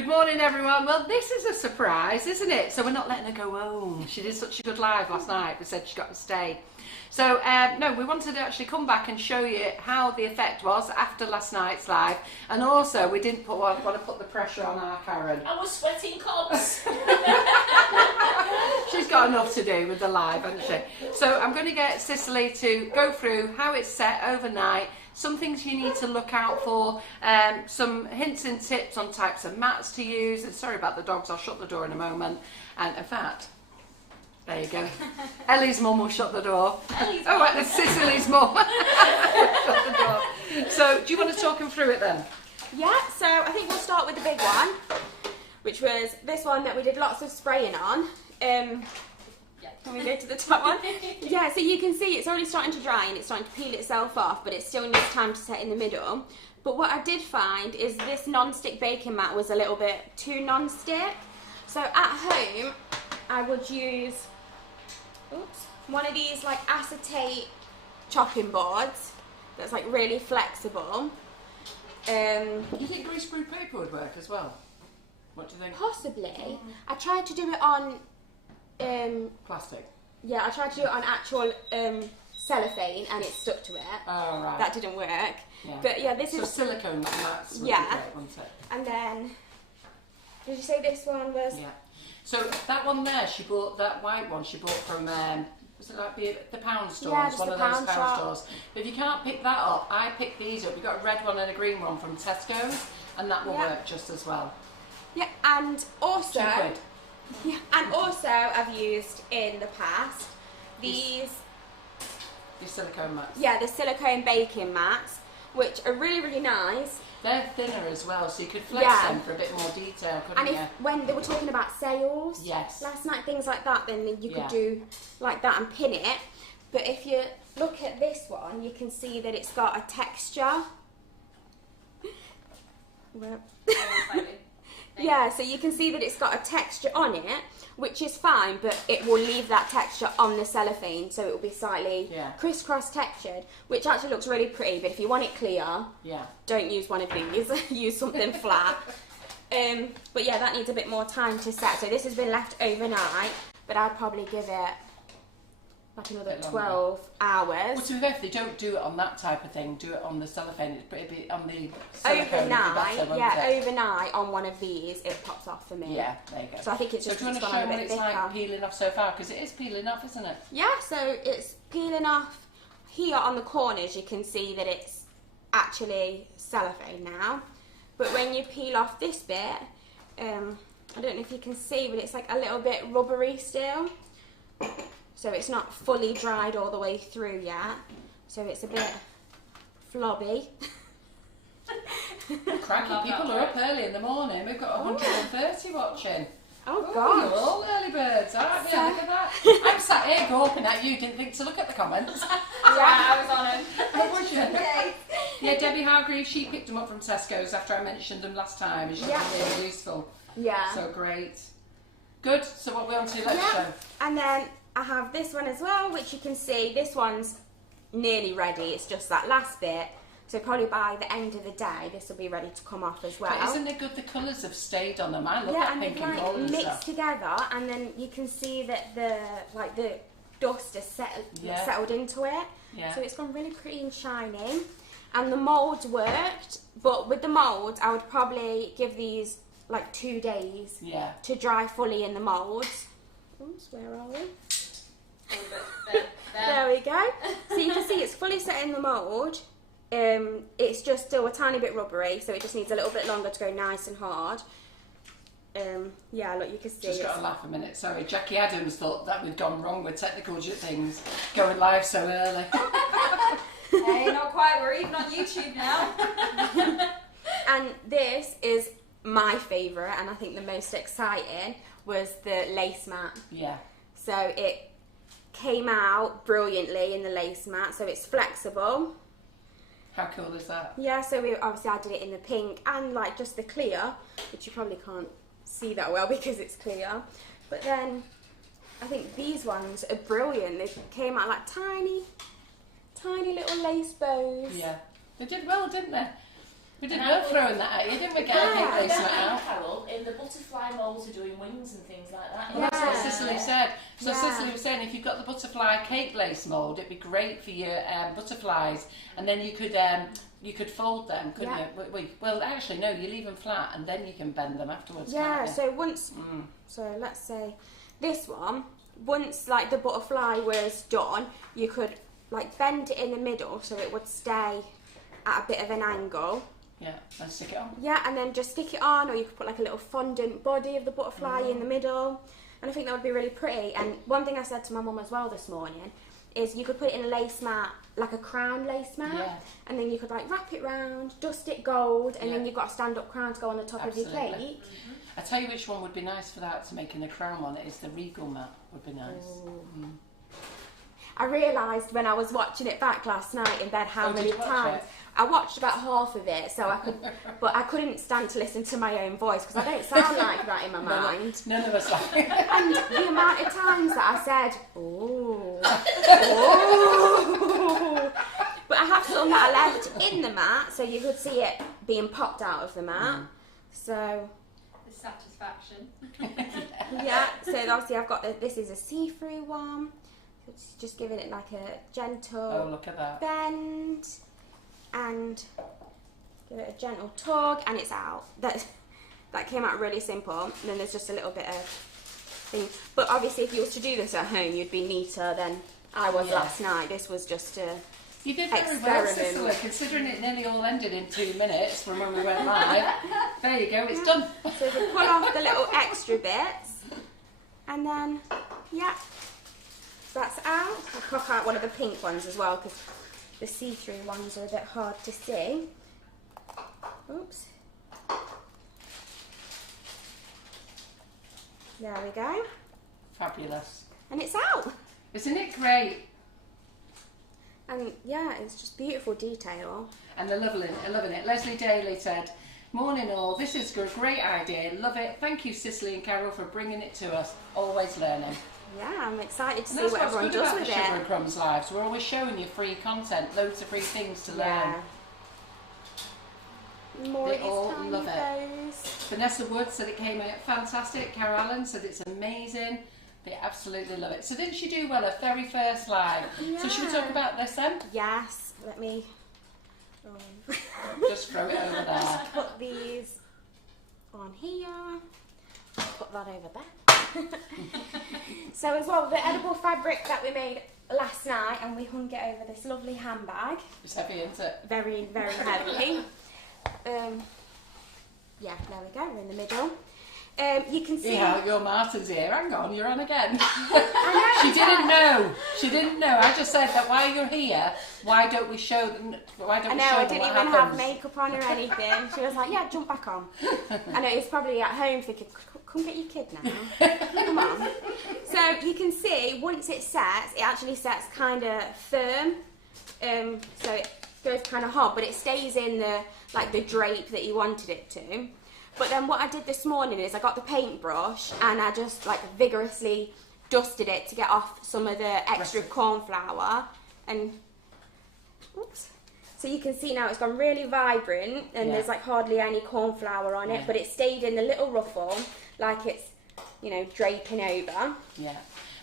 Good morning, everyone. Well, this is a surprise, isn't it? So we're not letting her go home. She did such a good live last night. We said she got to stay. So, no, we wanted to actually come back and show you how the effect was after last night's live. And also, we didn't want to put the pressure on our Karen. I was sweating cobs. She's got enough to do with the live, hasn't she? So I'm going to get Sicilly to go through how it's set overnight, some things you need to look out for, some hints and tips on types of mats to use. And sorry about the dogs, I'll shut the door in a moment. And in fact, there you go. Ellie's mum will shut the door. Oh, right, it's Sicily's mum. Shut the door. So, do you want to talk him through it then? Yeah, so I think we'll start with the big one, which was this one that we did lots of spraying on. Can we go to the top one? Yeah, so you can see it's already starting to dry and it's starting to peel itself off, but it still needs time to set in the middle. But what I did find is this non-stick baking mat was a little bit too non-stick. So at home, I would use one of these like acetate chopping boards that's like really flexible. Do you think greaseproof paper would work as well? What do you think? Possibly. I tried to do it on Plastic. yeah, I tried to do it on actual cellophane and it stuck to it. Oh, right. That didn't work. Yeah. But yeah, this so is silicone mats would yeah. be great, wouldn't it? And then did you say this one was? Yeah. So that one there, she bought that white one. She bought from was it like the pound stores? Yeah, just one the of those pound pound shop. stores. But if you can't pick that up, I picked these up. We got a red one and a green one from Tesco's, and that will Yeah. work just as well. Yeah, and also £2. yeah, and also I've used in the past these silicone mats. yeah, the silicone baking mats, which are really, really nice. They're thinner as well, so you could flex Yeah. them for a bit more detail, couldn't And you? when they were talking about sales Yes. last night, things like that, then you Yeah. could do like that and pin it. But if you look at this one, you can see that it's got a texture. Well, yeah, so you can see that it's got a texture on it, which is fine, but it will leave that texture on the cellophane, so it will be slightly crisscross textured, which actually looks really pretty. But if you want it clear, don't use one of these. Use something flat. But yeah, that needs a bit more time to set. So this has been left overnight, but I'd probably give it like another 12 hours. Well, to be fair, if they don't do it on that type of thing, do it on the cellophane. It'd be on the silicone. Overnight, overnight on one of these, it pops off for me. Yeah, there you go. So I think it's just do you want to show what it's like peeling off so far? Because it is peeling off, isn't it? Yeah, so it's peeling off here on the corners. You can see that it's actually cellophane now. But when you peel off this bit, I don't know if you can see, but it's like a little bit rubbery still. So it's not fully dried all the way through yet. So it's a bit flobby. Cracky, people are up early in the morning. We've got 130 watching. Oh gosh. You're all early birds, aren't you? Look at that. I'm sat here gawping at you, didn't think to look at the comments. Yeah, I was on them. Oh, was you? Yeah, Debbie Hargreaves, she picked them up from Tesco's after I mentioned them last time. And she's been really useful. Yeah. So great. Good, so what we on to? Let's show. And then I have this one as well, which you can see, this one's nearly ready. It's just that last bit. So probably by the end of the day, this will be ready to come off as well. But isn't it good the colours have stayed on them? I love that pink and gold and mixed stuff. together, and then you can see that the dust has settled into it. Yeah. So it's gone really pretty and shiny. And the moulds worked, but with the moulds, I would probably give these like 2 days to dry fully in the moulds. Oops, where are we? There we go. So you can see it's fully set in the mould. It's just still a tiny bit rubbery, so it just needs a little bit longer to go nice and hard. Yeah, look, you can see. Just got to laugh a minute. Sorry, Jackie Adams thought that we'd gone wrong with technical things, going live so early. Hey, not quite. We're even on YouTube now. And this is my favourite, and I think the most exciting, was the lace mat. Yeah. So it came out brilliantly in the lace mat, so it's flexible. How cool is that? Yeah, so I did it in the pink and like just the clear, which you probably can't see that well because it's clear. But then I think these ones are brilliant. They came out like tiny little lace bows. Yeah, they did well, didn't they? We did love throwing that at you, didn't we? Get a pink lace mat out. Carol, in the butterfly molds are doing wings and things like that. Well, that's what Sicily said. So Sicily was saying if you've got the butterfly cake lace mould, it'd be great for your butterflies, and then you could fold them, couldn't you? Well, actually, no, you leave them flat, and then you can bend them afterwards. Yeah. So once, so let's say this one, once like the butterfly was done, you could like bend it in the middle so it would stay at a bit of an angle. Yeah, and stick it on. Yeah, and then just stick it on, or you could put like a little fondant body of the butterfly in the middle, and I think that would be really pretty. And one thing I said to my mum as well this morning is you could put it in a lace mat, like a crown lace mat, and then you could like wrap it round, dust it gold, and then you've got a stand-up crown to go on the top of your cake. I tell you which one would be nice for that, to make in a crown one, is the regal mat would be nice. I realised when I was watching it back last night in bed how many times I watched about half of it, so I could, but I couldn't stand to listen to my own voice because I don't sound like that in my mind. None of us like. And the amount of times that I said, "Oh, oh," but I have some that I left in the mat, so you could see it being popped out of the mat. So The satisfaction. yeah, so obviously I've got this is a see-through one. It's just giving it like a gentle look at that. bend and give it a gentle tug, and it's out. That came out really simple. And then there's just a little bit of thing. But obviously if you was to do this at home, you'd be neater than I was last night. This was just a You did very well, Sicily, considering it nearly all ended in 2 minutes from when we went live. There you go, it's done. So if you pull off the little extra bits, and then, that's out. I'll pop out one of the pink ones as well, because the see-through ones are a bit hard to see. Oops. There we go. Fabulous. And it's out. Isn't it great? And yeah, it's just beautiful detail. And they're loving it. Leslie Daly said, "Morning all, this is a great idea, love it. Thank you Cicely and Carol for bringing it to us. Always learning." Yeah, I'm excited to And see that's what what's everyone good does about with the Sugar it. and Crumbs lives. We're always showing you free content, loads of free things to learn. More They of these all tiny love it. bows. Vanessa Wood said it came out fantastic. Carol Allen said it's amazing. They absolutely love it. So didn't she do well her very first live? So should we talk about this then? Yes, let me Just throw it over there. put these on here. Put that over there. So as well, the edible fabric that we made last night, and we hung it over this lovely handbag. It's heavy, isn't it? Very, very heavy. Yeah, there we go, we're in the middle. You can see... Yeah, your Martin's here. Hang on, you're on again. I know, She didn't know. She didn't know. I just said that while you're here, why don't we show them? Why don't I we know, show I them didn't what even happens? have makeup on or anything. She was like, yeah, jump back on. I know, he was probably at home thinking, come get your kid now. Come on. So you can see, once it sets, it actually sets kind of firm. So it goes kind of hard, but it stays in the drape that you wanted it to. But then what I did this morning is I got the paintbrush and I just like vigorously dusted it to get off some of the extra corn flour. And oops. So you can see now it's gone really vibrant, and there's like hardly any corn flour on it, but it stayed in the little ruffle like it's, you know, draping over. Yeah.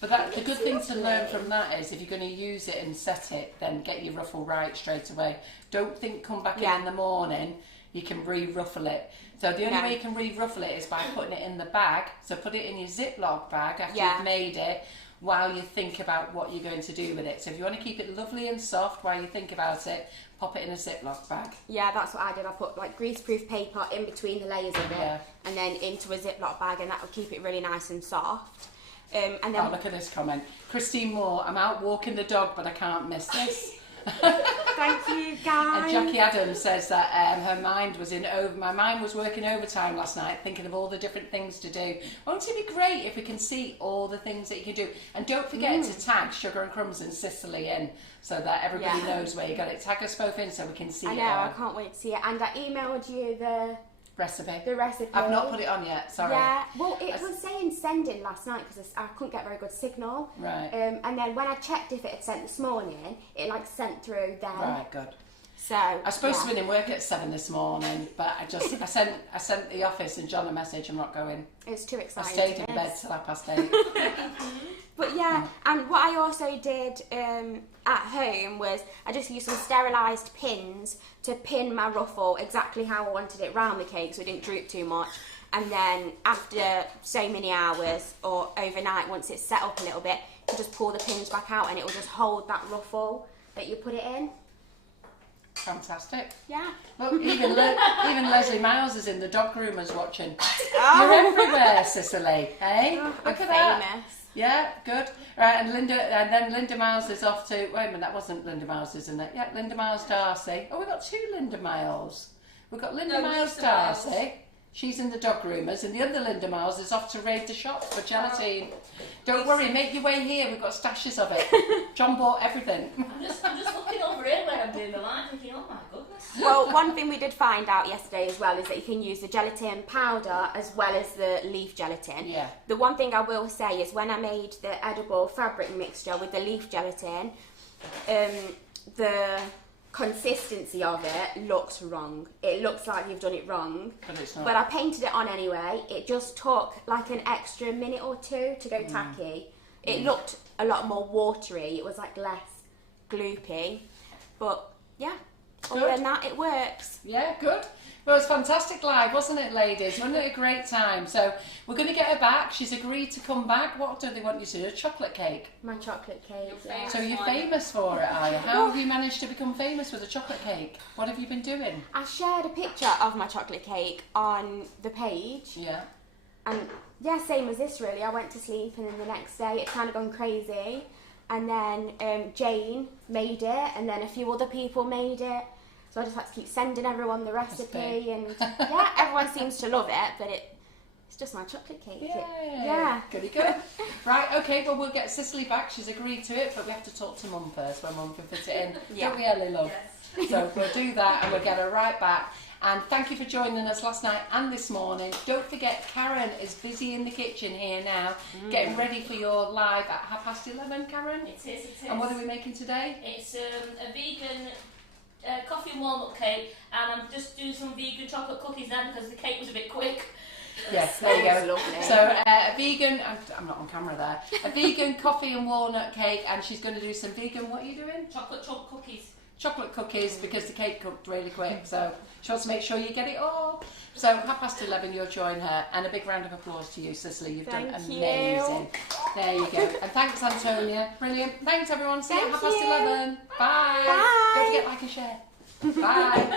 But the good thing to learn from that is if you're going to use it and set it, then get your ruffle right straight away. Don't think come back in the morning, you can re-ruffle it. So the only way you can re-ruffle it is by putting it in the bag. So put it in your Ziploc bag after you've made it, while you think about what you're going to do with it. So if you want to keep it lovely and soft while you think about it, pop it in a Ziploc bag. Yeah, that's what I did. I put like greaseproof paper in between the layers of it, and then into a Ziploc bag, and that will keep it really nice and soft. And then look at this comment. Christine Moore, I'm out walking the dog, but I can't miss this. Thank you, guys. And Jackie Adams says that her mind was my mind was working overtime last night, thinking of all the different things to do. Won't it be great if we can see all the things that you can do? And don't forget to tag Sugar and Crumbs and Sicily in, so that everybody knows where you got it. Tag us both in so we can see it. I know, I can't wait to see it. And I emailed you the recipe. I've not put it on yet, sorry. Yeah, well, it was saying sending last night because I couldn't get very good signal. Right. And then when I checked if it had sent this morning, it like sent through then. Right, good. So I was supposed to be in work at 7 this morning, but I sent the office and John a message. I'm not going. It's too I exciting. stayed in bed till 8:30. But yeah, and what I also did at home was I just used some sterilised pins to pin my ruffle exactly how I wanted it round the cake so it didn't droop too much. And then after so many hours or overnight, once it's set up a little bit, you just pull the pins back out and it will just hold that ruffle that you put it in. Fantastic. Yeah. Look, even Leslie Miles is in, the dog groomer's watching. Oh. You're everywhere, Sicily. Hey, Oh, look I'm at that. famous. Yeah, good. Right, and then Linda Miles is off to. Wait a minute, that wasn't Linda Miles, isn't it? Yeah, Linda Miles Darcy. Oh, we've got 2 Linda Miles. We've got Linda Miles Lisa Darcy. Miles. She's in the dog groomers, and the other Linda Miles is off to raid the shops for gelatin. Don't worry, make your way here. We've got stashes of it. John bought everything. I'm just looking over here when I'm doing the line, thinking, oh my goodness. Well, one thing we did find out yesterday as well is that you can use the gelatin powder as well as the leaf gelatin. Yeah. The one thing I will say is when I made the edible fabric mixture with the leaf gelatin, the consistency of it looks wrong. It looks like you've done it wrong. But it's not. But I painted it on anyway. It just took like an extra minute or 2 to go tacky. It looked a lot more watery. It was like less gloopy. But yeah, other Good. than that, it works. Yeah, good. Well, it was fantastic live, wasn't it, ladies? Wasn't it a great time? So we're going to get her back. She's agreed to come back. What do they want you to do? A chocolate cake. My chocolate cake. You're Yeah. famous. So you're famous for it, are you? How have you managed to become famous with a chocolate cake? What have you been doing? I shared a picture of my chocolate cake on the page. Yeah. And yeah, same as this really. I went to sleep and then the next day it kind of gone crazy. And then Jane made it and then a few other people made it. So I just had to keep sending everyone the recipe and yeah, everyone seems to love it, but it's just my chocolate cake. Yay. Yeah. Goody good. Right, okay, well we'll get Sicily back. She's agreed to it, but we have to talk to Mum first when Mum can fit it in. Yeah. Don't we, Ellie, love? Yes. So we'll do that and we'll get her right back. And thank you for joining us last night and this morning. Don't forget, Karen is busy in the kitchen here now, getting ready for your live at 11:30, Karen? It is. And what are we making today? It's a vegan coffee and walnut cake, and I'm just doing some vegan chocolate cookies now because the cake was a bit quick. Yes, there you go. Lovely. So a vegan, I'm not on camera there, a vegan coffee and walnut cake, and she's going to do some vegan, what are you doing? Chocolate cookies. Chocolate cookies, because the cake cooked really quick, so she wants to make sure you get it all. So 11:30 you'll join her, and a big round of applause to you, Sicily. You've done Thank amazing. you. There you go. And thanks, Antonia. Brilliant. Thanks, everyone. See you at Thank you. 11:30. Bye. Bye. Don't forget, like and share. Bye.